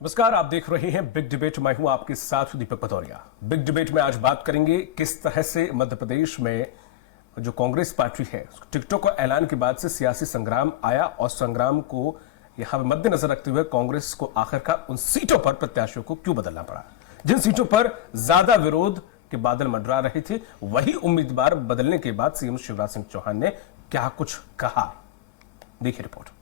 नमस्कार, आप देख रहे हैं बिग डिबेट। मैं हूं आपके साथ दीपक पतौरिया। बिग डिबेट में आज बात करेंगे किस तरह से मध्य प्रदेश में जो कांग्रेस पार्टी है, टिकटों का ऐलान के बाद से सियासी संग्राम आया और संग्राम को यहां मद्देनजर रखते हुए कांग्रेस को आखिरकार उन सीटों पर प्रत्याशियों को क्यों बदलना पड़ा। जिन सीटों पर ज्यादा विरोध के बादल मंडरा रहे थे, वही उम्मीदवार बदलने के बाद सीएम शिवराज सिंह चौहान ने क्या कुछ कहा, देखिए रिपोर्ट।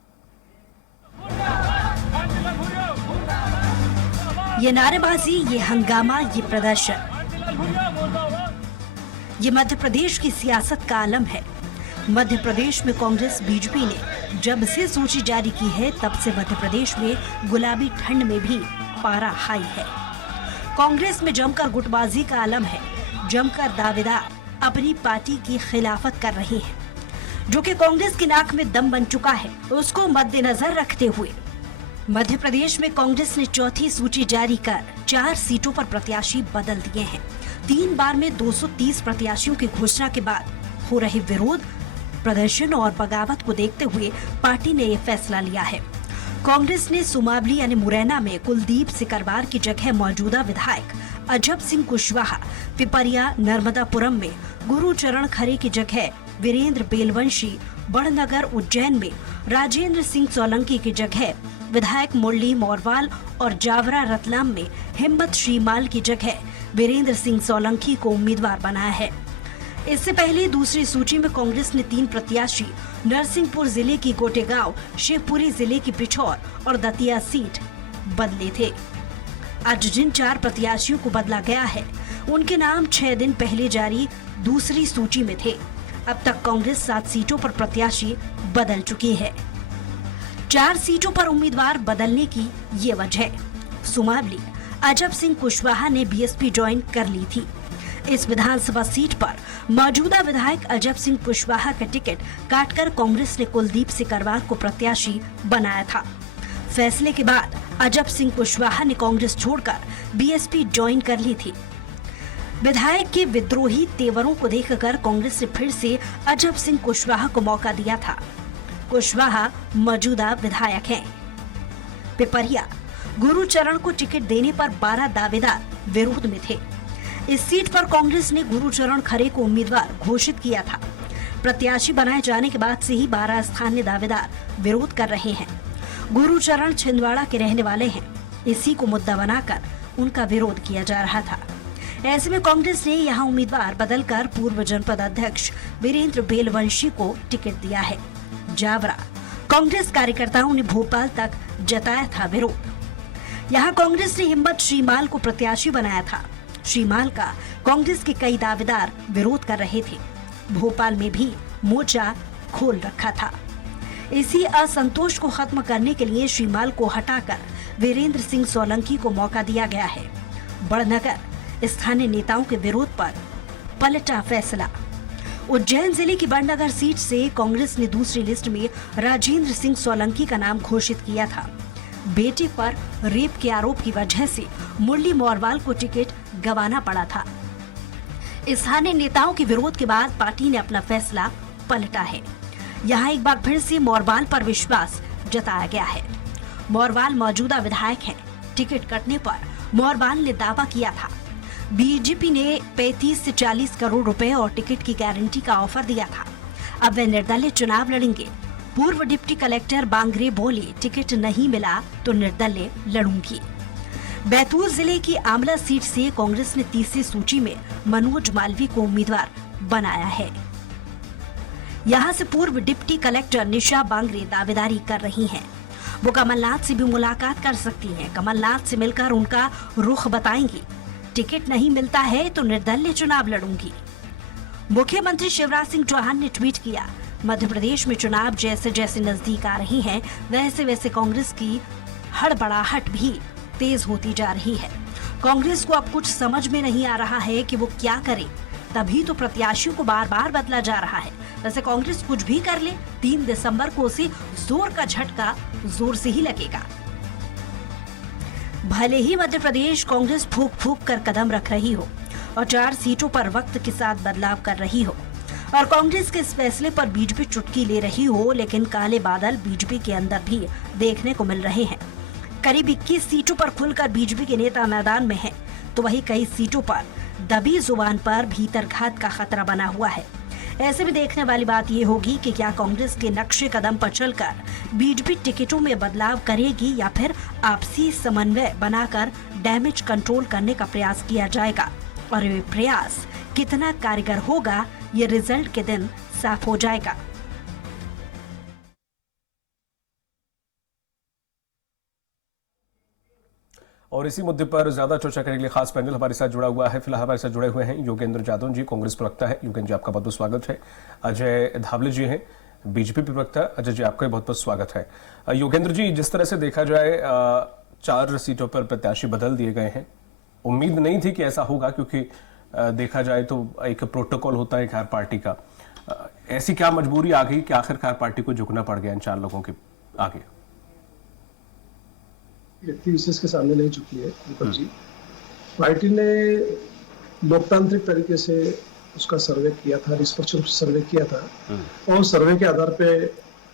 ये नारेबाजी, ये हंगामा, ये प्रदर्शन, ये मध्य प्रदेश की सियासत का आलम है। मध्य प्रदेश में कांग्रेस बीजेपी ने जब से सूची जारी की है, तब से मध्य प्रदेश में गुलाबी ठंड में भी पारा हाई है। कांग्रेस में जमकर गुटबाजी का आलम है। जमकर दावेदार अपनी पार्टी की खिलाफत कर रहे हैं, जो कि कांग्रेस की नाक में दम बन चुका है। उसको मद्देनजर रखते हुए मध्य प्रदेश में कांग्रेस ने चौथी सूची जारी कर 4 सीटों पर प्रत्याशी बदल दिए हैं। 3 बार में 230 प्रत्याशियों की घोषणा के बाद हो रहे विरोध, प्रदर्शन और बगावत को देखते हुए पार्टी ने यह फैसला लिया है। कांग्रेस ने सुमावली यानी मुरैना में कुलदीप सिकरवार की जगह मौजूदा विधायक अजब सिंह कुशवाहा, पिपरिया नर्मदापुरम में गुरुचरण खरे की जगह वीरेंद्र बेलवंशी, बड़नगर उज्जैन में राजेंद्र सिंह सोलंकी की जगह विधायक मुरली मोरवाल और जावरा रतलाम में हिम्मत श्रीमाल की जगह वीरेंद्र सिंह सोलंकी को उम्मीदवार बनाया है। इससे पहले दूसरी सूची में कांग्रेस ने 3 प्रत्याशी नरसिंहपुर जिले की गोटेगांव, शिवपुरी जिले की पिछौर और दतिया सीट बदले थे। आज जिन 4 प्रत्याशियों को बदला गया है, उनके नाम 6 दिन पहले जारी दूसरी सूची में थे। अब तक कांग्रेस 7 सीटों पर प्रत्याशी बदल चुकी है। 4 सीटों पर उम्मीदवार बदलने की ये वजह, सुमावली अजब सिंह कुशवाहा ने बीएसपी ज्वाइन कर ली थी। इस विधानसभा सीट पर मौजूदा विधायक अजब सिंह कुशवाहा का टिकट काटकर कांग्रेस ने कुलदीप सिकरवार को प्रत्याशी बनाया था। फैसले के बाद अजब सिंह कुशवाहा ने कांग्रेस छोड़कर बीएसपी ज्वाइन कर ली थी। विधायक के विद्रोही तेवरों को देखकर कांग्रेस ने फिर से अजब सिंह कुशवाहा को मौका दिया था। कुशवाहा मौजूदा विधायक हैं। पिपरिया गुरुचरण को टिकट देने पर 12 दावेदार विरोध में थे। इस सीट पर कांग्रेस ने गुरुचरण खरे को उम्मीदवार घोषित किया था। प्रत्याशी बनाए जाने के बाद से ही 12 स्थानीय दावेदार विरोध कर रहे हैं। गुरुचरण छिंदवाड़ा के रहने वाले हैं। इसी को मुद्दा बनाकर उनका विरोध किया जा रहा था। ऐसे में कांग्रेस ने यहां उम्मीदवार बदलकर पूर्व जनपद अध्यक्ष वीरेंद्र बेलवंशी को टिकट दिया है। जावरा कांग्रेस कार्यकर्ताओं ने भोपाल तक जताया था विरोध। यहां कांग्रेस ने हिम्मत श्रीमाल को प्रत्याशी बनाया था। श्रीमाल का कांग्रेस के कई दावेदार विरोध कर रहे थे। भोपाल में भी मोर्चा खोल रखा था। इसी असंतोष को खत्म करने के लिए श्रीमाल को हटाकर वीरेंद्र सिंह सोलंकी को मौका दिया गया है। बड़नगर स्थानीय नेताओं के विरोध पर पलटा फैसला। उज्जैन जिले की बड़नगर सीट से कांग्रेस ने दूसरी लिस्ट में राजेंद्र सिंह सोलंकी का नाम घोषित किया था। बेटे पर रेप के आरोप की वजह से मुरली मोरवाल को टिकट गंवाना पड़ा था। स्थानीय नेताओं के विरोध के बाद पार्टी ने अपना फैसला पलटा है। यहाँ एक बार फिर से मोरवाल पर विश्वास जताया गया है। मोरवाल मौजूदा विधायक हैं। टिकट कटने पर मोरवाल ने दावा किया था। बीजेपी ने 35 से 40 करोड़ रुपए और टिकट की गारंटी का ऑफर दिया था। अब वे निर्दलीय चुनाव लड़ेंगे। पूर्व डिप्टी कलेक्टर बांगरे बोले, टिकट नहीं मिला तो निर्दलीय लड़ूंगी। बैतूल जिले की आमला सीट से कांग्रेस ने तीसरी सूची में मनोज मालवीय को उम्मीदवार बनाया है। यहां से पूर्व डिप्टी कलेक्टर निशा बांगरे दावेदारी कर रही हैं। वो कमलनाथ से भी मुलाकात कर सकती हैं। कमलनाथ से मिलकर उनका रुख बताएंगी। टिकट नहीं मिलता है तो निर्दलीय चुनाव लड़ूंगी। मुख्यमंत्री शिवराज सिंह चौहान ने ट्वीट किया, मध्य प्रदेश में चुनाव जैसे जैसे नजदीक आ रही हैं, वैसे वैसे कांग्रेस की हड़बड़ाहट भी तेज होती जा रही है। कांग्रेस को अब कुछ समझ में नहीं आ रहा है कि वो क्या करे, तभी तो प्रत्याशियों को बार बार बदला जा रहा है। वैसे कांग्रेस कुछ भी कर ले, 3 दिसंबर को उसे जोर का झटका जोर से ही लगेगा। भले ही मध्य प्रदेश कांग्रेस फूक फूक कर कदम रख रही हो और 4 सीटों पर वक्त के साथ बदलाव कर रही हो और कांग्रेस के इस फैसले पर बीजेपी चुटकी ले रही हो, लेकिन काले बादल बीजेपी के अंदर भी देखने को मिल रहे हैं। करीब 21 सीटों पर खुलकर बीजेपी के नेता मैदान में हैं, तो वहीं कई सीटों पर दबी जुबान पर भीतरघात का खतरा बना हुआ है। ऐसे में देखने वाली बात ये होगी कि क्या कांग्रेस के नक्शे कदम पर चलकर बीजेपी टिकटों में बदलाव करेगी या फिर आपसी समन्वय बनाकर डैमेज कंट्रोल करने का प्रयास किया जाएगा, और ये प्रयास कितना कारगर होगा ये रिजल्ट के दिन साफ हो जाएगा। और इसी मुद्दे पर ज्यादा चर्चा करने के लिए खास पैनल हमारे साथ जुड़ा हुआ है। फिलहाल हमारे साथ जुड़े हुए हैं योगेंद्र जादव जी, कांग्रेस प्रवक्ता है। योगेंद्र जी, आपका बहुत बहुत स्वागत है। अजय धावले जी हैं, बीजेपी प्रवक्ता। अजय जी, आपका बहुत बहुत स्वागत है। योगेंद्र जी, जिस तरह से देखा जाए 4 सीटों पर प्रत्याशी बदल दिए गए हैं, उम्मीद नहीं थी कि ऐसा होगा, क्योंकि देखा जाए तो एक प्रोटोकॉल होता है हर पार्टी का। ऐसी क्या मजबूरी आ गई कि आखिरकार पार्टी को झुकना पड़ गया इन 4 लोगों के आगे? व्यक्ति विशेष के सामने नहीं झुकी है दीपक जी। पार्टी ने लोकतांत्रिक तरीके से उसका सर्वे किया था, निष्पक्ष रूप से सर्वे किया था और सर्वे के आधार पे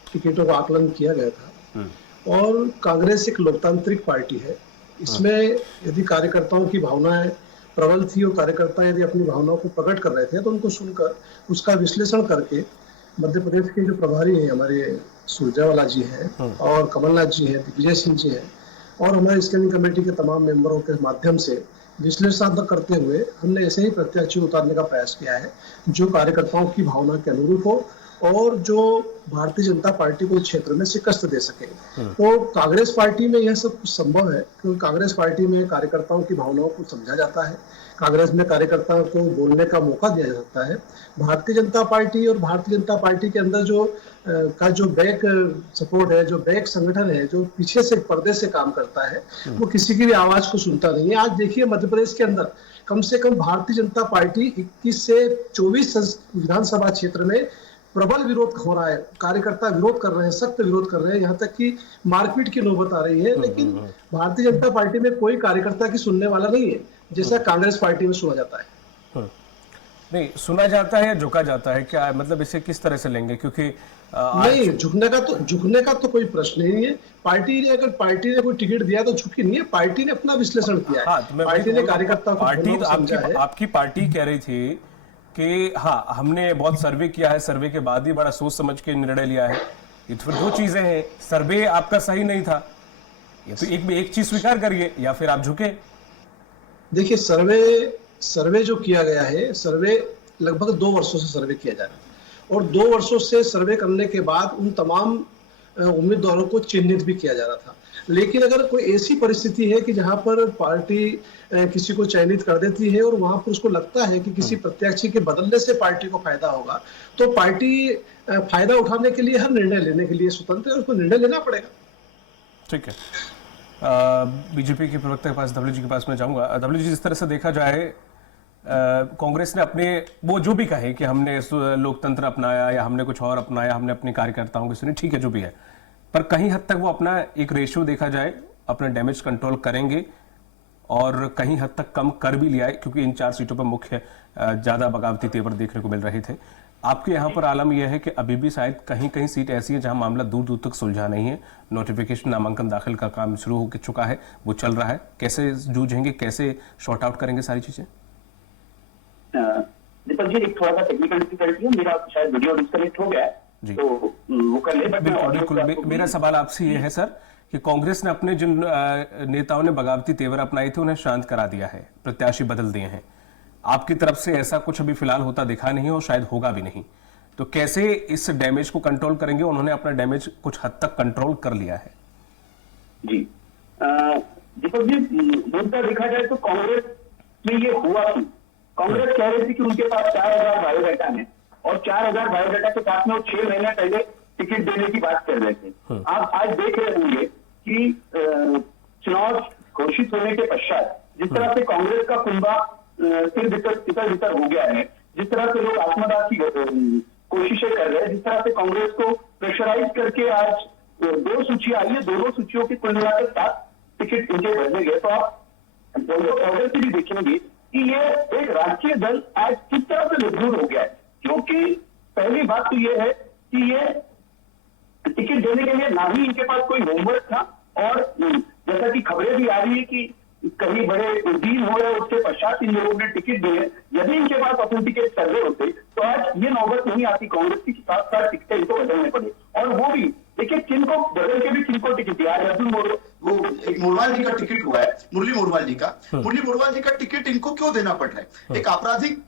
टिकटों का आकलन किया गया था। और कांग्रेस एक लोकतांत्रिक पार्टी है। इसमें यदि कार्यकर्ताओं की भावनाएं प्रबल थी और कार्यकर्ता यदि अपनी भावनाओं को प्रकट कर रहे थे, तो उनको सुनकर उसका विश्लेषण करके मध्य प्रदेश के जो प्रभारी हैं हमारे सुरजेवाला जी हैं और कमलनाथ जी हैं, दिग्विजय सिंह जी हैं और हमारे स्टैंडिंग कमेटी के तमाम मेंबरों के माध्यम से विश्लेषणात्मक करते हुए हमने ऐसे ही प्रत्याशी उतारने का प्रयास किया है जो कार्यकर्ताओं की भावना के अनुरूप हो और जो भारतीय जनता पार्टी को इस क्षेत्र में शिकस्त दे सके। तो कांग्रेस पार्टी में यह सब कुछ संभव है, क्योंकि कांग्रेस पार्टी में कार्यकर्ताओं की भावनाओं को समझा जाता है, कांग्रेस में कार्यकर्ताओं को बोलने का मौका दिया जाता है। भारतीय जनता पार्टी और भारतीय जनता पार्टी के अंदर जो बैक सपोर्ट है, जो बैक संगठन है, जो पीछे से पर्दे से काम करता है, वो किसी की भी आवाज को सुनता नहीं है। आज देखिए मध्य प्रदेश के अंदर कम से कम भारतीय जनता पार्टी 21 से 24 विधानसभा क्षेत्र में प्रबल विरोध हो रहा है, कार्यकर्ता विरोध कर रहे हैं, सख्त विरोध कर रहे हैं, यहाँ तक कि मारपीट की नौबत आ रही है। लेकिन भारतीय जनता पार्टी में कोई कार्यकर्ता की सुनने वाला नहीं है, जैसा कांग्रेस पार्टी में सुना जाता है। नहीं सुना जाता है या झुका जाता है, क्या मतलब इसे किस तरह से लेंगे? क्योंकि नहीं, झुकने का तो कोई प्रश्न ही नहीं है। पार्टी ने अगर पार्टी ने कोई टिकट दिया तो झुकी नहीं है, पार्टी ने अपना विश्लेषण किया है। पार्टी ने कार्यकर्ता को आपकी पार्टी कह रही थी कि हाँ हमने बहुत सर्वे किया है, सर्वे के बाद ही बड़ा सोच समझ के निर्णय लिया है। ये तो फिर 2 चीजें हैं, सर्वे आपका सही नहीं था, ये तो एक चीज स्वीकार करिए या फिर आप झुके। देखिए सर्वे जो किया गया है, सर्वे लगभग 2 वर्षों से सर्वे किया जा रहा है और 2 वर्षों से सर्वे करने के बाद उन तमाम उम्मीदवारों को चिन्हित भी किया जा रहा था। लेकिन अगर कोई ऐसी परिस्थिति है कि जहां पर पार्टी किसी को चयनित कर देती है और वहां पर उसको लगता है कि किसी प्रत्याशी के बदलने से पार्टी को फायदा होगा, तो पार्टी फायदा उठाने के लिए हर निर्णय लेने के लिए स्वतंत्र है, उसको निर्णय लेना पड़ेगा। ठीक है, बीजेपी के प्रवक्ता के पास, धवले जी के पास मैं जाऊंगा। धवले जी, जिस तरह से देखा जाए कांग्रेस ने अपने वो जो भी कहे कि हमने लोकतंत्र अपनाया या हमने कुछ और अपनाया, हमने अपने कार्यकर्ताओं की सुनी, ठीक है जो भी है, पर कहीं हद तक वो अपना एक रेशियो देखा जाए अपना डैमेज कंट्रोल करेंगे और कहीं हद तक कम कर भी लिया है, क्योंकि इन 4 सीटों पर मुख्य ज्यादा बगावती तेवर देखने को मिल रहे थे। आपके यहाँ पर आलम यह है कि अभी भी शायद कहीं कहीं सीट ऐसी है जहां मामला दूर दूर तक सुलझा नहीं है, नोटिफिकेशन नामांकन दाखिल का काम शुरू हो चुका है, वो चल रहा है। कैसे जूझेंगे, कैसे शॉर्ट आउट करेंगे सारी चीजें? दीपक जी, एक थोड़ा सा टेक्निकल डिफिकल्टी है, मेरा शायद वीडियो डिस्कनेक्ट हो गया है, तो वो कर ले। बिल्कुल, मेरा सवाल आपसे ये है सर कि कांग्रेस ने अपने जिन नेताओं ने बगावती तेवर अपनाए थे उन्हें शांत करा दिया है, प्रत्याशी बदल दिए हैं, आपकी तरफ से ऐसा कुछ अभी फिलहाल होता दिखा नहीं और शायद होगा भी नहीं, तो कैसे इस डैमेज को कंट्रोल करेंगे? उन्होंने अपना डैमेज कुछ हद तक कंट्रोल कर लिया है। जी दीपक जी, मुद्दा देखा जाए तो कांग्रेस में ये हुआ कि कांग्रेस कह रही थी कि उनके पास 4000 बायोडाटा है और 4000 बायोडाटा के साथ में वो 6 महीने पहले टिकट देने की बात कर रहे थे। आप आज देख रहे होंगे कि चुनाव घोषित होने के पश्चात जिस तरह से कांग्रेस का कुंभा फिर इतर बितर हो गया है, जिस तरह से लोग आत्मदाह की कोशिशें कर रहे हैं, जिस तरह से कांग्रेस को प्रेशराइज करके आज 2 सूचियां आई है, दोनों सूचियों की कुल मिलाकर 7 टिकट इनके भरने गए, तो आप दोनों कांग्रेस से भी देखेंगे कि ये एक राष्ट्रीय दल आज किस तरह से मजबूर हो गया है। क्योंकि पहली बात तो ये है कि ये टिकट देने के लिए ना ही इनके पास कोई होमवर्क था और जैसा रही है कि कहीं बड़े उद्दीन हो रहे, उसके पश्चात इन लोगों ने टिकट दिए। यदि इनके पास ऑथेंटिकेट सर्वे होते तो आज ये नौबत नहीं आती कांग्रेस की, साथ साथ टिकटें इनको बदलने पड़े। और वो भी देखिए किनको बदल के भी किनको टिकट दिया। वो एक मोरवाल जी का टिकट हुआ है, मुरली मोरवाल जी का। मुरली मोरवाल जी का टिकट इनको क्यों देना पड़ रहा है? एक आपराधिक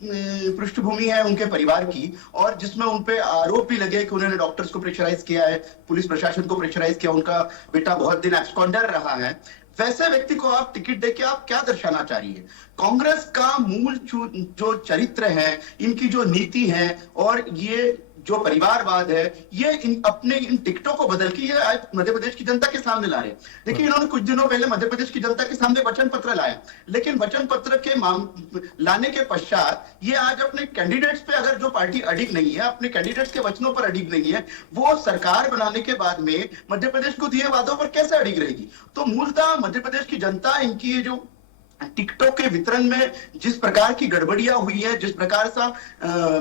पृष्ठभूमि है उनके परिवार की, और जिसमें उनपे आरोप भी लगे कि उन्होंने डॉक्टर्स को प्रेशराइज किया है, पुलिस प्रशासन को प्रेशराइज किया, उनका बेटा बहुत दिन एब्सकॉन्डर रहा है। वैसे व्यक्ति को आप टिकट देके आप क्या दर्शाना चाह रही है? कांग्रेस का मूल जो चरित्र है, इनकी जो नीति है और ये जो परिवारवाद है, ये अपने इन टिकटों को बदल के ये आज मध्य प्रदेश की जनता के सामने ला रहे हैं। देखिए इन्होंने कुछ दिनों पहले मध्य प्रदेश की जनता के सामने वचन पत्र लाया, लेकिन वचन पत्र के लाने के पश्चात ये आज अपने कैंडिडेट्स पे अगर जो पार्टी अडिग नहीं है, अपने कैंडिडेट्स के वचनों पर अडिग नहीं है, वो सरकार बनाने के बाद में मध्य प्रदेश को दिए वादों पर कैसे अडिग रहेगी? तो मूलतः मध्य प्रदेश की जनता इनकी ये जो टिकटों के वितरण में जिस प्रकार की गड़बड़ियां हुई है, जिस प्रकार सा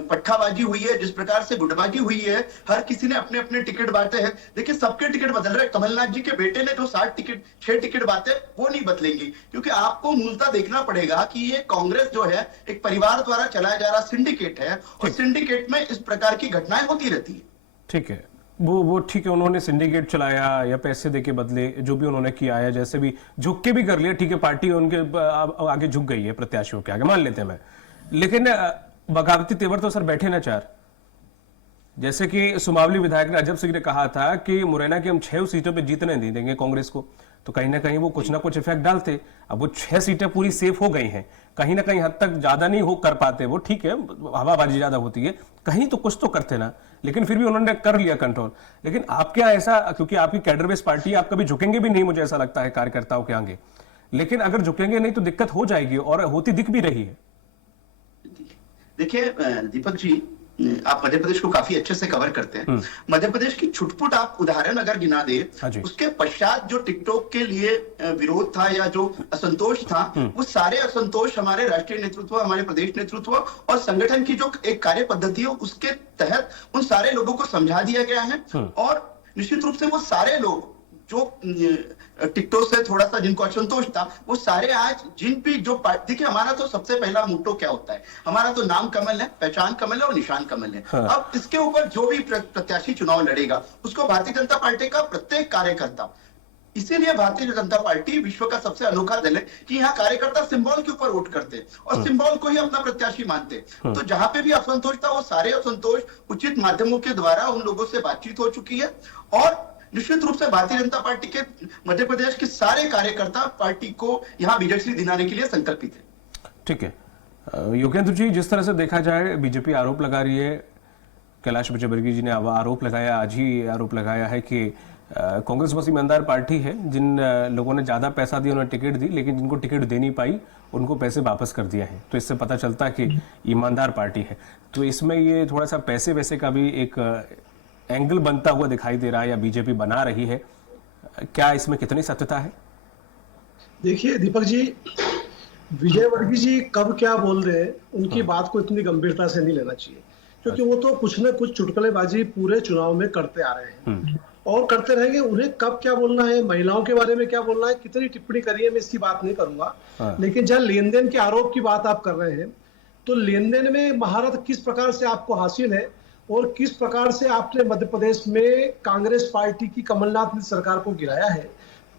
पट्टाबाजी हुई है, जिस प्रकार से गुटबाजी हुई है, हर किसी ने अपने अपने टिकट बांटे हैं। देखिए सबके टिकट बदल रहे हैं। कमलनाथ जी के बेटे ने जो 6 टिकट बांटे वो नहीं बदलेंगी, क्योंकि आपको मूलतः देखना पड़ेगा कि ये कांग्रेस जो है एक परिवार द्वारा चलाया जा रहा सिंडिकेट है, और सिंडिकेट में इस प्रकार की घटनाएं होती रहती है। ठीक है, वो ठीक है, उन्होंने सिंडिकेट चलाया या पैसे देके बदले, जो भी उन्होंने किया है, जैसे भी झुक के भी कर लिया, ठीक है, पार्टी उनके आगे झुक गई है, प्रत्याशियों के आगे, मान लेते हैं मैं। लेकिन बगावती तेवर तो सर बैठे ना चार। जैसे कि सुमावली विधायक अजब सिंह ने कहा था कि मुरैना की हम 6 सीटों पे जीतने नहीं देंगे कांग्रेस को, तो कहीं ना कहीं वो कुछ ना कुछ इफेक्ट डालते। अब वो 6 सीटें पूरी सेफ हो गई हैं, कहीं ना कहीं हद तक ज्यादा नहीं हो कर पाते वो, ठीक है, हवाबाजी ज्यादा होती है, कहीं तो कुछ तो करते ना, लेकिन फिर भी उन्होंने कर लिया कंट्रोल। लेकिन आपके यहाँ ऐसा, क्योंकि आपकी कैडर बेस पार्टी, आप कभी झुकेंगे भी नहीं, मुझे ऐसा लगता है, कार्यकर्ताओं के आगे। लेकिन अगर झुकेंगे नहीं तो दिक्कत हो जाएगी, और होती दिख भी रही है। देखिए दीपक जी, आप मध्य प्रदेश को काफी अच्छे से कवर करते हैं। मध्य प्रदेश की छुटपुट आप उदाहरण अगर गिना दे, उसके पश्चात जो टिकटॉक के लिए विरोध था या जो असंतोष था, वो सारे असंतोष हमारे राष्ट्रीय नेतृत्व, हमारे प्रदेश नेतृत्व और संगठन की जो एक कार्य पद्धति है उसके तहत उन सारे लोगों को समझा दिया गया है। और निश्चित रूप से वो सारे लोग जो टिकटॉक से थोड़ा सा जिनको असंतोष था, वो सारे आज जिन भी जो देखिए, हमारा तो सबसे पहला मोटो क्या होता है, हमारा तो नाम कमल है, पहचान कमल है और निशान कमल है। अब इसके ऊपर जो भी प्रत्याशी चुनाव लड़ेगा उसको भारतीय जनता पार्टी का प्रत्येक कार्यकर्ता, इसीलिए भारतीय जनता पार्टी विश्व का सबसे अनोखा दल है कि यहाँ कार्यकर्ता सिंबल के ऊपर वोट करते हैं और सिंबल को ही अपना प्रत्याशी मानते हैं। तो जहां पे भी असंतोष था, वो सारे असंतोष उचित माध्यमों के द्वारा उन लोगों से बातचीत हो चुकी है, और निश्चित रूप से भारतीय जनता पार्टी के मध्य प्रदेश के सारे कार्यकर्ता पार्टी को यहाँ विजयश्री दिलाने के लिए संकल्पित है। ठीक है योगेंद्र जी, जिस तरह से देखा जाए बीजेपी आरोप लगा रही है, कैलाश विजयवर्गीय जी ने आरोप लगाया, आज ही आरोप लगाया है कि कांग्रेस बस ईमानदार पार्टी है, जिन लोगों ने ज्यादा पैसा दिया उन्हें टिकट दी, लेकिन जिनको टिकट दे नहीं पाई उनको पैसे वापस कर दिया है। तो इससे पता चलता है कि ईमानदार पार्टी है। तो इसमें ये थोड़ा सा पैसे वैसे का भी एक एंगल बनता हुआ दिखाई दे रहा है, या बीजेपी बना रही है, क्या इसमें कितनी सत्यता है? देखिए दीपक जी, विजयवर्गीय जी कब क्या बोल रहे हैं, उनकी बात को इतनी गंभीरता से नहीं लेना चाहिए, क्योंकि वो तो कुछ न कुछ चुटकुलेबाजी पूरे चुनाव में करते आ रहे हैं और करते रहेंगे। उन्हें कब क्या बोलना है, महिलाओं के बारे में क्या बोलना है, कितनी टिप्पणी करी है, मैं इसकी बात नहीं करूंगा। लेकिन जब लेन देन के आरोप की बात आप कर रहे हैं, तो लेन देन में महारत किस प्रकार से आपको हासिल है और किस प्रकार से आपने मध्य प्रदेश में कांग्रेस पार्टी की कमलनाथ सरकार को गिराया है,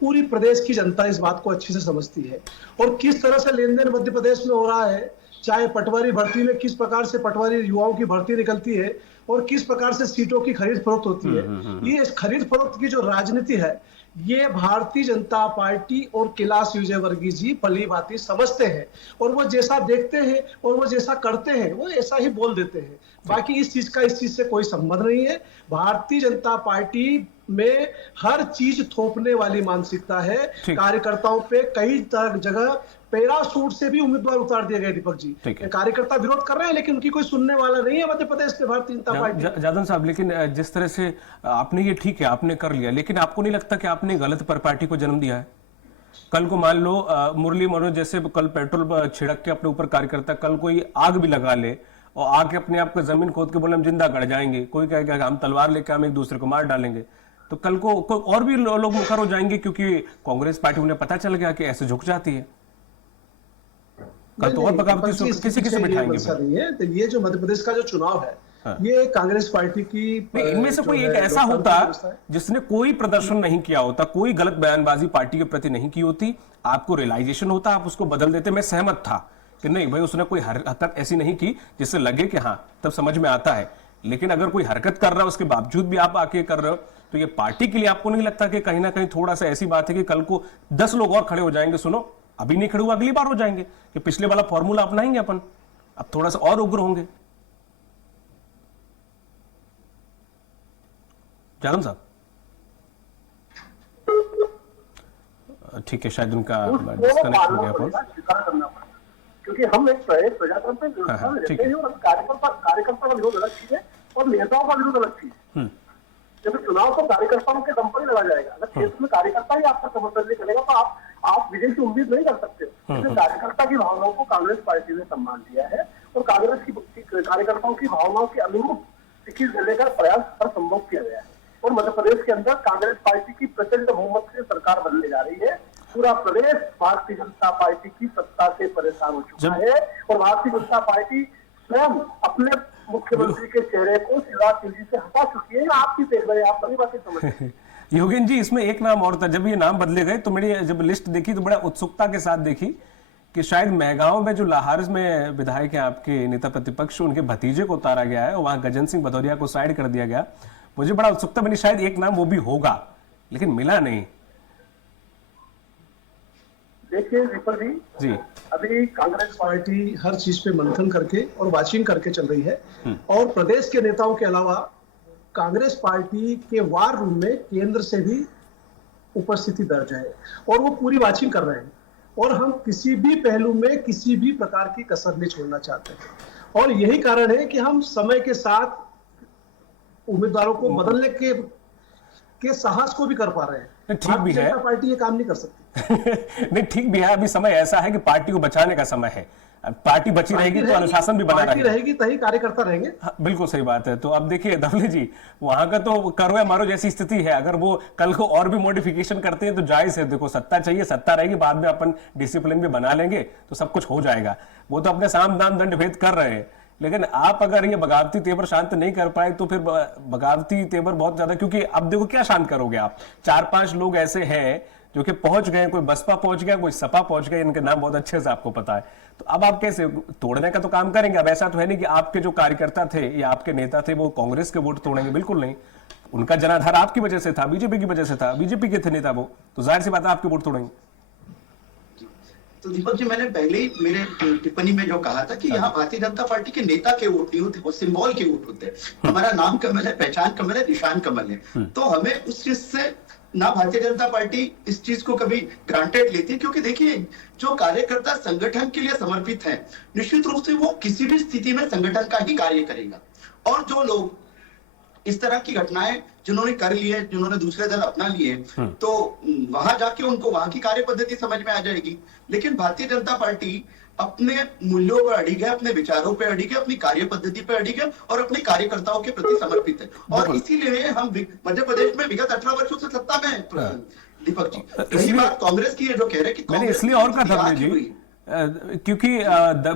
पूरी प्रदेश की जनता इस बात को अच्छे से समझती है। और किस तरह से लेन देन मध्य प्रदेश में हो रहा है, चाहे पटवारी भर्ती में किस प्रकार से पटवारी युवाओं की भर्ती निकलती है और किस प्रकार से सीटों की खरीद फरोख्त होती है, ये खरीद फरोख्त की जो राजनीति है, ये भारतीय जनता पार्टी और कैलाश विजयवर्गीय जी भली भांति समझते हैं, और वो जैसा देखते हैं और वो जैसा करते हैं वो ऐसा ही बोल देते हैं। बाकी इस चीज से कोई संबंध नहीं है। भारतीय जनता पार्टी में हर चीज थोपने वाली मानसिकता है। कार्यकर्ताओं पे कई जगह पैराशूट से भी उम्मीदवार उतार दिए गए। दीपक जी, कार्यकर्ता विरोध कर रहे हैं, लेकिन उनकी कोई सुनने वाला नहीं है मध्य प्रदेश में भारतीय जनता पार्टी। जादव साहब, लेकिन जिस तरह से आपने ये ठीक है, आपने कर लिया, लेकिन आपको नहीं लगता कि आपने गलत पर पार्टी को जन्म दिया है? कल को मान लो मुरली मनोज जैसे कल पेट्रोल छिड़क के अपने ऊपर कार्यकर्ता कल कोई आग भी लगा ले और आके अपने आप को जमीन खोद के बोले हम जिंदा गड़ जाएंगे, कोई कहेगा हम तलवार लेके हम एक दूसरे को मार डालेंगे, तो कल को और भी लोग मुखर हो जाएंगे, क्योंकि कांग्रेस पार्टी उन्हें पता चल गया कि ऐसे झुक जाती है। कल तो और बगावती किसी किसी बिठाएंगे नहीं है। तो ये जो मध्य प्रदेश का जो चुनाव है, ये कांग्रेस पार्टी की, इनमें से कोई एक ऐसा होता जिसने कोई प्रदर्शन नहीं किया होता, कोई गलत बयानबाजी पार्टी के प्रति नहीं की होती, आपको रियलाइजेशन होता, आप उसको बदल देते। मैं सहमत था कि नहीं भाई उसने कोई हरकत ऐसी नहीं की जिससे लगे कि हाँ, तब समझ में आता है। लेकिन अगर कोई हरकत कर रहा है उसके बावजूद भी आप आके कर रहे हो, तो ये पार्टी के लिए आपको नहीं लगता कि कहीं ना कहीं थोड़ा सा ऐसी बात है कि कल को 10 लोग और खड़े हो जाएंगे, सुनो अभी नहीं खड़े हुआ अगली बार हो जाएंगे, कि पिछले वाला फॉर्मूला अपनाएंगे अपन, अब थोड़ा सा और उग्र होंगे। जादव साहब, ठीक है, शायद उनका डिस्कनेक्ट हो गया फोन, क्योंकि हम एक प्रजातंत्र में रहते हैं और कार्यकर्ता का विरोध अलग चीज है और नेताओं का विरोध अलग चीज है। जब चुनाव तो कार्यकर्ताओं के दम पर ही लड़ा जाएगा। अगर क्षेत्र में कार्यकर्ता ही आपका समर्थन नहीं करेगा तो आप विजय की उम्मीद नहीं कर सकते। कार्यकर्ता की भावनाओं को कांग्रेस पार्टी ने सम्मान दिया है और कांग्रेस की कार्यकर्ताओं की भावनाओं के अनुरूप टिकट देने का प्रयास हर संभव किया गया है। और मध्य प्रदेश के अंदर कांग्रेस पार्टी की प्रचंड बहुमत से सरकार बनने जा रही है। पूरा प्रदेश भारतीय जनता पार्टी की सत्ता से परेशान हो चुका है और भारतीय जनता पार्टी स्वयं अपने मुख्यमंत्री के चेहरे को शिवराज सिंह जी से हटा चुकी है। आपकी देख रहे हैं, आप सभी बातें समझ। योगेन जी, इसमें एक नाम और था, जब ये नाम बदले गए तो मेरी जब लिस्ट देखी तो बड़ा उत्सुकता के साथ देखी कि शायद मेहगांव में जो लाहौर में विधायक है आपके नेता प्रतिपक्ष, उनके भतीजे को उतारा गया है, वहां गजन सिंह भदौरिया को साइड कर दिया गया। मुझे बड़ा उत्सुकता बनी, शायद एक नाम वो भी होगा, लेकिन मिला नहीं। देखिए दीपक जी, अभी कांग्रेस पार्टी हर चीज पे मंथन करके और वाचिंग करके चल रही है और प्रदेश के नेताओं के अलावा कांग्रेस पार्टी के वार रूम में केंद्र से भी उपस्थिति दर्ज है और वो पूरी वाचिंग कर रहे हैं और हम किसी भी पहलू में किसी भी प्रकार की कसर नहीं छोड़ना चाहते हैं। और यही कारण है कि हम समय के साथ उम्मीदवारों को बदलने के साहस को भी कर पा रहे हैं। ठीक भी है, पार्टी ये काम नहीं कर सकती। नहीं, ठीक भी है, अभी समय ऐसा है कि पार्टी को बचाने का समय है। पार्टी बची रहेगी तो अनुशासन भी बना रहेगी, तभी कार्यकर्ता रहेंगे। हाँ, बिल्कुल सही बात है। तो अब देखिए धवले जी, वहां का तो करो या मारो जैसी स्थिति है, अगर वो कल को और भी मॉडिफिकेशन करते हैं तो जायज है। देखो सत्ता चाहिए, सत्ता रहेगी, बाद में अपन डिसिप्लिन भी बना लेंगे तो सब कुछ हो जाएगा। वो तो अपने साम दाम दंड भेद कर रहे हैं, लेकिन आप अगर ये बगावती तेवर शांत नहीं कर पाए तो फिर बगावती तेवर बहुत ज्यादा, क्योंकि अब देखो क्या शांत करोगे आप। 4-5 लोग ऐसे हैं जो कि पहुंच गए, कोई बसपा पहुंच गया, कोई सपा पहुंच गया, इनके नाम बहुत अच्छे से आपको पता है। तो अब आप कैसे तोड़ने का तो काम करेंगे। अब ऐसा तो है नहीं कि आपके जो कार्यकर्ता थे या आपके नेता थे वो कांग्रेस के वोट तोड़ेंगे, बिल्कुल नहीं। उनका जनाधार आपकी वजह से था, बीजेपी की वजह से था, बीजेपी के थे नेता वो, तो जाहिर सी बात है आपके वोट तोड़ेंगे। तो दीपक जी, मैंने पहले ही मेरे टिप्पणी में जो कहा था कि यहाँ भारतीय जनता पार्टी के नेता के वोट नहीं होते, वो सिंबल के वोट होते हैं। हमारा नाम कमल है, पहचान कमल है, निशान कमल है। तो हमें उस चीज से ना भारतीय जनता पार्टी इस चीज को कभी ग्रांटेड लेती है, क्योंकि देखिए जो कार्यकर्ता संगठन के लिए समर्पित है, निश्चित रूप से वो किसी भी स्थिति में संगठन का ही कार्य करेगा। और जो लोग इस तरह की घटनाएं जिन्होंने कर ली है, जिन्होंने दूसरे दल अपना लिए, तो वहां जाके उनको वहां की कार्य पद्धति समझ में आ जाएगी। लेकिन भारतीय जनता पार्टी अपने मूल्यों पर अड़िग है, अपने विचारों पर अड़िग है, अपनी कार्य पद्धति पर अड़िग है और अपने कार्यकर्ताओं के प्रति समर्पित है। और इसीलिए हम मध्य प्रदेश में विगत 18 वर्षों से सत्ता में है दीपक जी। रही बात कांग्रेस की जो कह रहे कि मैंने इसलिए और कहा था जी, क्योंकि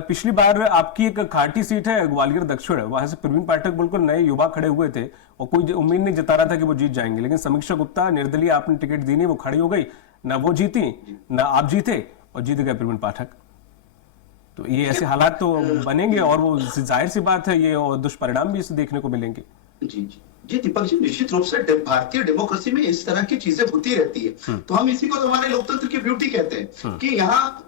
पिछली बार आपकी एक खाटी सीट है ग्वालियर दक्षिण, वहां से प्रवीण पाठक बिल्कुल नए युवा खड़े हुए थे और कोई उम्मीद नहीं जता रहा था कि वो जीत जाएंगे, लेकिन समीक्षा गुप्ता निर्दलीय आपने टिकट दी नहीं, वो खड़ी हो गई, ना वो जीती ना आप जीते और जीत गए प्रवीण पाठक। तो ये ऐसे हालात तो बनेंगे और वो जाहिर सी बात है, ये और दुष्परिणाम भी इसे देखने को मिलेंगे। जी दीपक जी, निश्चित रूप से भारतीय डेमोक्रेसी में इस तरह की चीजें होती रहती है। तो हम इसी को हमारे लोकतंत्र की ब्यूटी कहते हैं कि यहाँ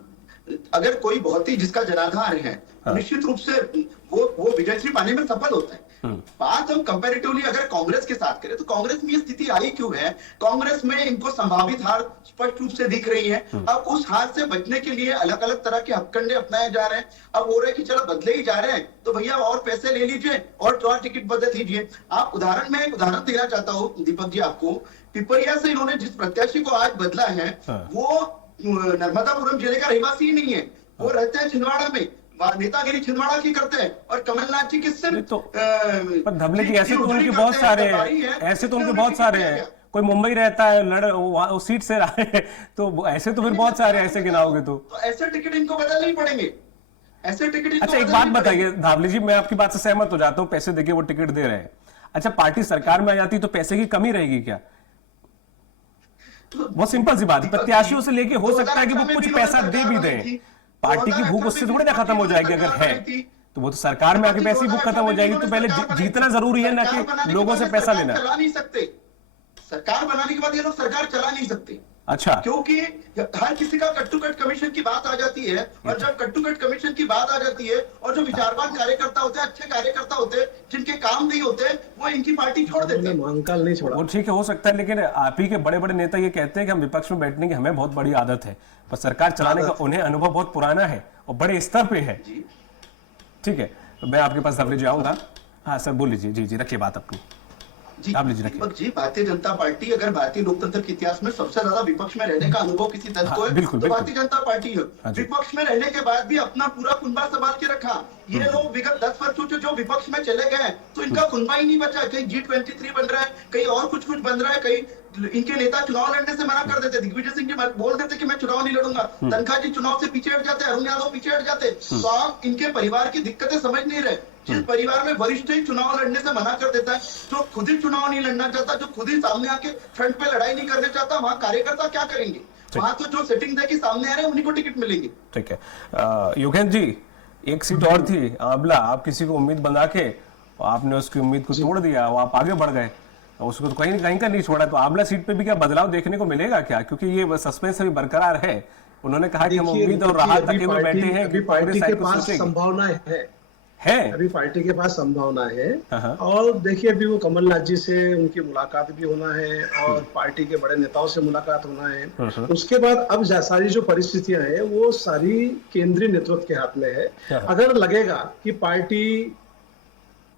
अगर कोई बहुत ही जिसका जनाधार है, निश्चित रूप से वो विजयश्री पाने में सफल होता है। बात हम कंपैरेटिवली अगर कांग्रेस के साथ करें तो कांग्रेस में ये स्थिति आई क्यों है? कांग्रेस में इनको संभावित हार स्पष्ट रूप से दिख रही है। अब उस हार से बचने के लिए अलग अलग तरह के हथकंडे अपनाए जा रहे हैं। अब हो रहा है कि चलो बदले ही जा रहे हैं तो भैया और पैसे ले लीजिए और टिकट बदल लीजिए। आप उदाहरण में एक उदाहरण देना चाहता हूँ दीपक जी आपको, पिपरिया से इन्होंने जिस प्रत्याशी को आज बदला है वो नर्मदापुरम जिले का रहवासी नहीं है, वो रहते हैं छिंदवाड़ा में, नेतागिरी छिंदवाड़ा की करते हैं और कमलनाथ जी किससे तो पर धवले जी ऐसे तो उनके बहुत सारे हैं, ऐसे तो उनके बहुत सारे हैं। कोई मुंबई रहता है, वो सीट से रहा है, तो ऐसे तो फिर बहुत सारे ऐसे गिनाओगे तो ऐसे टिकट इनको बदलने ही पड़ेंगे, ऐसे टिकट। अच्छा एक बात बताइए धावली जी, मैं आपकी बात से सहमत हो जाता हूँ, पैसे देके वो टिकट दे रहे हैं। अच्छा पार्टी सरकार में आ जाती तो पैसे की कमी रहेगी क्या? बहुत सिंपल सी बात, प्रत्याशियों से लेके हो सकता है कि वो कुछ पैसा दे भी दें, पार्टी की भूख उससे थोड़ी ना खत्म हो जाएगी। अगर है तो वो तो सरकार में आके वैसे ही भूख खत्म हो जाएगी। तो पहले जीतना जरूरी है ना कि लोगों से पैसा लेना। चला नहीं सकते, सरकार बनाने के बाद ये लोग सरकार चला नहीं सकते। अच्छा, क्योंकि हर किसी का कट टू कट कमीशन की बात आ जाती है, और जब कट टू कट कमीशन की बात आ जाती है और जो विचारवान कार्यकर्ता होते हैं, अच्छे कार्यकर्ता होते हैं, जिनके काम नहीं होते, वो इनकी पार्टी छोड़ देते हैं। महाकाल नहीं छोड़ा, वो ठीक है हो सकता है, लेकिन आप ही के बड़े बड़े नेता ये कहते हैं कि हम विपक्ष में बैठने की हमें बहुत बड़ी आदत है, पर सरकार चलाने का उन्हें अनुभव बहुत पुराना है और बड़े स्तर पे है। ठीक है, मैं आपके पास धावली जी आऊंगा। हाँ सर बोल लीजिए, जी रखिए बात अपनी। दीपक जी, भारतीय जनता पार्टी अगर भारतीय लोकतंत्र के इतिहास में सबसे ज्यादा विपक्ष में रहने का अनुभव किसी दल को है तो भारतीय जनता पार्टी है। विपक्ष में रहने के बाद भी अपना पूरा कुनबा संभाल के रखा। ये लोग विगत 10 वर्षों से जो विपक्ष में चले गए तो इनका कुनबा ही नहीं बचा। कहीं G23 बन रहा है, कहीं और कुछ बन रहा है, कहीं इनके नेता चुनाव लड़ने से मना कर देते। दिग्विजय सिंह जी बोल देते कि मैं चुनाव नहीं लड़ूंगा, तनखा जी चुनाव से पीछे हट जाते, अरुण यादव पीछे हट जाते। तो आप इनके परिवार की दिक्कतें समझ नहीं रहे। जिस परिवार में वरिष्ठ ही चुनाव लड़ने से मना कर देता है, जो खुद ही चुनाव नहीं लड़ना चाहता, जो खुद ही सामने आके फ्रंट पे लड़ाई नहीं करना चाहता, वहां कार्यकर्ता क्या करेंगे? वहां तो जो सेटिंग देखी सामने आ रहे हैं उन्हीं को टिकट मिलेंगे। ठीक है, योगेंद्र जी एक सीट और थी आंवला, आप किसी को उम्मीद बना के आपने उसकी उम्मीद को तोड़ दिया, वो आप आगे बढ़ गए, उसको तो कहीं का नहीं छोड़ा। तो आंवला सीट पे भी क्या बदलाव देखने को मिलेगा क्या? क्योंकि ये सस्पेंस अभी बरकरार है। उन्होंने कहा कि हम उम्मीद और राहत तक में बैठे हैं कि पार्टी के पास संभावनाएं है, अभी पार्टी के पास संभावना है। और देखिए अभी वो कमलनाथ जी से उनकी मुलाकात भी होना है और पार्टी के बड़े नेताओं से मुलाकात होना है। उसके बाद अब सारी जो परिस्थितियां हैं वो सारी केंद्रीय नेतृत्व के हाथ में है। अगर लगेगा कि पार्टी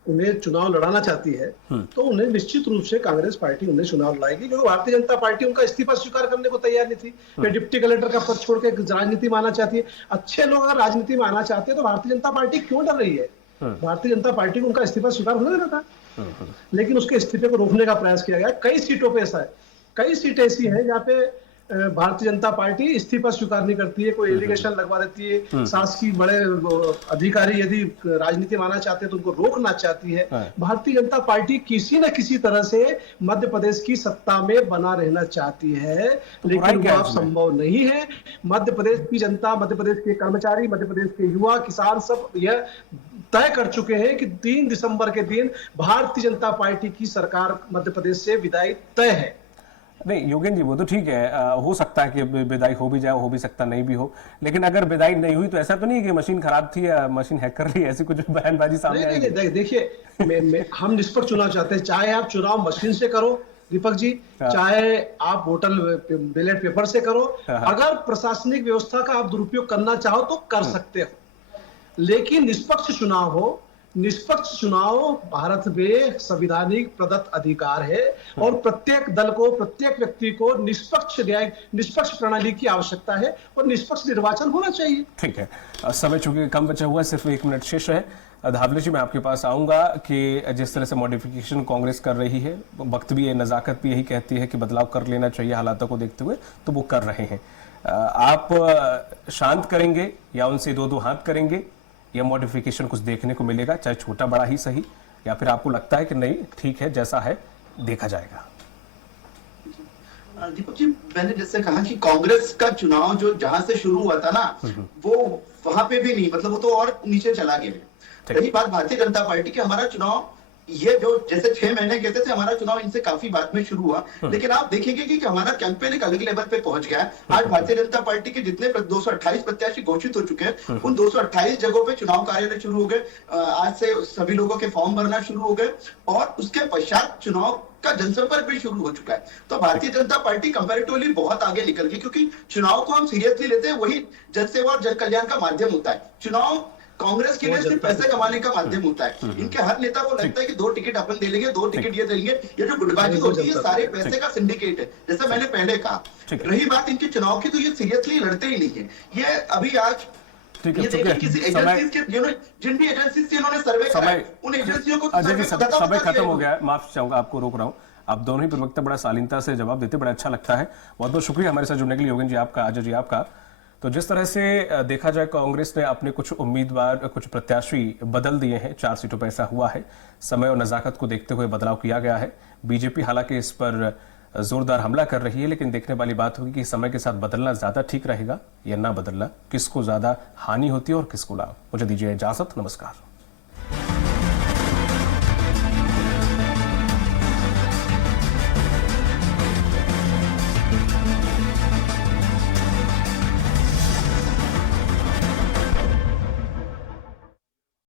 उन्हें चुनाव लड़ाना चाहती है तो उन्हें निश्चित रूप से कांग्रेस पार्टी उन्हें चुनाव लड़ाएगी, क्योंकि भारतीय जनता पार्टी उनका इस्तीफा स्वीकार करने को तैयार नहीं थी। वे डिप्टी कलेक्टर का पद छोड़ के राजनीति में आना चाहती है। अच्छे लोग अगर राजनीति में आना चाहते हैं तो भारतीय जनता पार्टी क्यों डर रही है? भारतीय जनता पार्टी को उनका इस्तीफा स्वीकार होने देना था, लेकिन उसके इस्तीफे को रोकने का प्रयास किया गया। कई सीटों पे ऐसा है, कई सीटें ऐसी हैं जहाँ पे भारतीय जनता पार्टी इस्तीफा स्वीकार नहीं करती है, कोई एलिगेशन लगवा देती है। शासकीय बड़े अधिकारी यदि राजनीति में आना चाहते हैं तो उनको रोकना चाहती है। भारतीय जनता पार्टी किसी न किसी तरह से मध्य प्रदेश की सत्ता में बना रहना चाहती है, लेकिन वो अब संभव नहीं है। मध्य प्रदेश की जनता, मध्य प्रदेश के कर्मचारी, मध्य प्रदेश के युवा, किसान सब यह तय कर चुके हैं कि 3 दिसंबर के दिन भारतीय जनता पार्टी की सरकार मध्य प्रदेश से विदाई तय है। नहीं योगेंद्र जी वो तो ठीक है, हो सकता है कि विदाई हो भी जाए, हो भी सकता नहीं भी हो, लेकिन अगर विदाई नहीं हुई तो ऐसा तो नहीं कि मशीन खराब थी या मशीन हैक कर ली, ऐसी कुछ बयानबाजी सामने आएगी? देखिए हम निष्पक्ष चुनाव चाहते हैं, चाहे आप चुनाव मशीन से करो दीपक जी, चाहे आप वोटर बैलेट पेपर से करो। अगर प्रशासनिक व्यवस्था का आप दुरुपयोग करना चाहो तो कर सकते हो, लेकिन निष्पक्ष चुनाव हो। निष्पक्ष चुनाव भारत में संविधानिक प्रदत्त अधिकार है और प्रत्येक दल को, प्रत्येक व्यक्ति को निष्पक्ष प्रणाली की आवश्यकता है और निष्पक्ष निर्वाचन होना चाहिए। ठीक है, समय चूंकि कम बचा हुआ है, सिर्फ 1 मिनट शेष है। धावली जी मैं आपके पास आऊंगा कि जिस तरह से मॉडिफिकेशन कांग्रेस कर रही है, वक्त भी है, नजाकत भी यही कहती है कि बदलाव कर लेना चाहिए हालातों को देखते हुए, तो वो कर रहे हैं। आप शांत करेंगे या उनसे 2-2 हाथ करेंगे, या मॉडिफिकेशन कुछ देखने को मिलेगा चाहे छोटा बड़ा ही सही, या फिर आपको लगता है कि नहीं ठीक है जैसा है देखा जाएगा? दीपक जी मैंने जैसे कहा कि कांग्रेस का चुनाव जो जहां से शुरू हुआ था ना वो वहां पे भी नहीं, मतलब वो तो और नीचे चला गया। रही बात भारतीय जनता पार्टी की, हमारा चुनाव ये जो जैसे 6 महीने कहते थे, हमारा चुनाव इनसे काफी बाद में शुरू हुआ, लेकिन आप देखेंगे कि हमारा कैंपेन एक अलग लेवल पे पहुंच गया है। आज भारतीय जनता पार्टी के जितने 228 प्रत्याशी घोषित हो चुके हैं, उन 228 जगहों पे चुनाव कार्यालय शुरू हो गए। आज से सभी लोगों के फॉर्म भरना शुरू हो गए और उसके पश्चात चुनाव का जनसंपर्क भी शुरू हो चुका है। तो भारतीय जनता पार्टी कंपैरेटिवली बहुत आगे निकल गई, क्योंकि चुनाव को हम सीरियसली लेते हैं, वही जनसेवा और जन कल्याण का माध्यम होता है। चुनाव कांग्रेस के लिए सिर्फ पैसे कमाने का माध्यम होता है। इनके हर नेता को लगता है कि 2 टिकट अपन दे लेंगे, 2 टिकट ये देंगे। ये जो गुटबाजी होती है सारे पैसे का सिंडिकेट है, जैसे मैंने पहले कहा। रही बात इनके चुनाव की, तो ये सीरियसली लड़ते ही नहीं है। ये अभी आज ये देखिए किसी एजेंसी के जिन भी एजेंसी से इन्होंने सर्वे कराया, उन एजेंसियों को समय खत्म हो गया है, माफ चाहूंगा आपको रोक रहा हूँ। आप दोनों ही प्रवक्ता बड़ा शालीनता से जवाब देते, बड़ा अच्छा लगता है। बहुत बहुत शुक्रिया हमारे साथ जुड़ने के लिए योगेंद्र जी आपका, अजय जी आपका। तो जिस तरह से देखा जाए कांग्रेस ने अपने कुछ उम्मीदवार, कुछ प्रत्याशी बदल दिए हैं, 4 सीटों पर ऐसा हुआ है। समय और नजाकत को देखते हुए बदलाव किया गया है। बीजेपी हालांकि इस पर जोरदार हमला कर रही है, लेकिन देखने वाली बात होगी कि समय के साथ बदलना ज्यादा ठीक रहेगा या ना बदलना, किसको ज्यादा हानि होती है और किसको लाभ। मुझे दीजिए इजाजत, नमस्कार।